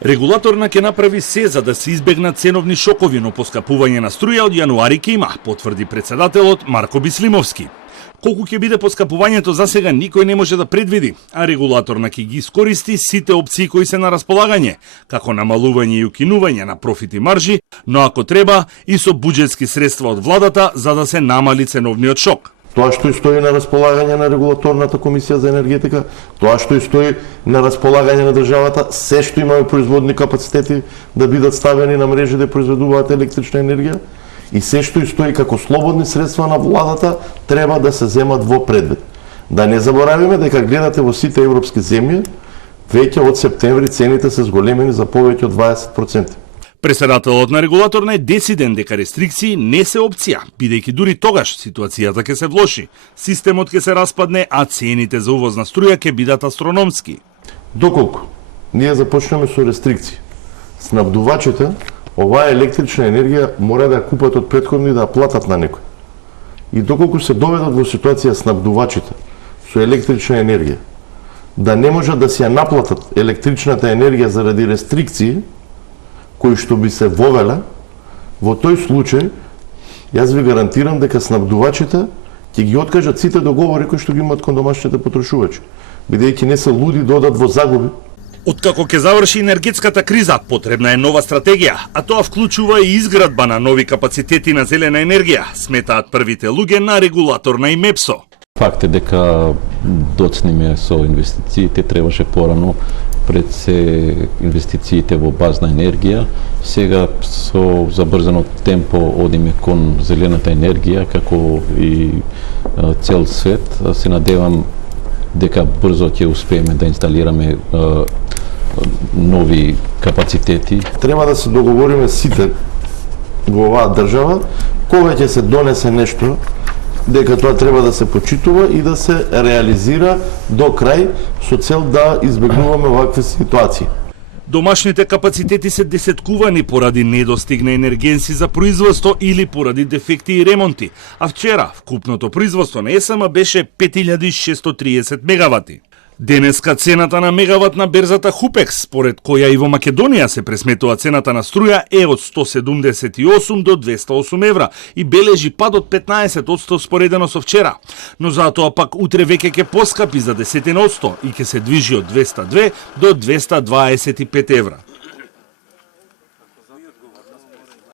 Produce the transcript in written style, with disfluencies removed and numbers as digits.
Регулаторна ќе направи се за да се избегнат ценовни шокови, но поскапување на струја од јануари ќе има, потврди председателот Марко Бислимовски. Колку ќе биде поскапувањето за сега никој не може да предвиди, а регулаторна ќе ги искористи сите опции кои се на располагање, како намалување и укинување на профит и маржи, но ако треба и со буџетски средства од владата за да се намали ценовниот шок. Тоа што и стои на располагање на регулаторната комисија за енергетика, тоа што и стои на располагање на државата, се што имаме производни капацитети да бидат ставени на мрежи да произведуваат електрична енергија и се што и стои како слободни средства на владата треба да се земат во предвид. Да не заборавиме дека гледате во сите европски земји, веќе од септември цените се зголемени за повеќе од 20%. Председателот на регулаторна е десиден дека рестрикции не се опција, бидејќи дури тогаш ситуацијата ќе се влоши, системот ќе се распадне, а цените за увоз на струја ќе бидат астрономски. Доколку ние започнеме со рестрикции, снабдувачите оваа електрична енергија мора да ја купат од претходно и да ја платат на некој. И доколку се доведат во ситуација снабдувачите со електрична енергија да не можат да си ја наплатат електричната енергија заради рестрикции кои што би се вовеле, во тој случај, јас ви гарантирам дека снабдувачите ќе ги откажат сите договори кои што ги имаат кон домашните потрошувачи, бидејќи не се луди да одат во загуби. Откако ќе заврши енергетската криза, потребна е нова стратегија, а тоа вклучува и изградба на нови капацитети на зелена енергија, сметаат првите луѓе на регулаторна и МЕПСО. Факт е дека доцнеме со инвестициите, требаше порано пред се инвестициите во базна енергија. Сега со забрзано темпо одиме кон зелената енергија, како и цел свет. Се надевам дека брзо ќе успееме да инсталираме нови капацитети. Треба да се договориме сите во оваа држава, кога ќе се донесе нешто, дека тоа треба да се почитува и да се реализира до крај со цел да избегнуваме овакви ситуации. Домашните капацитети се десеткувани поради недостиг на енергенси за производство или поради дефекти и ремонти, а вчера вкупното производство на ЕСМ беше 5630 мегавати. Денеска цената на мегават на берзата Хупекс, според која и во Македонија се пресметува цената на струја, е од 178 до 208 евра и бележи пад од 15% споредено со вчера. Но затоа пак утре веќе ќе поскапи за 10% и ќе се движи од 202 до 225 евра.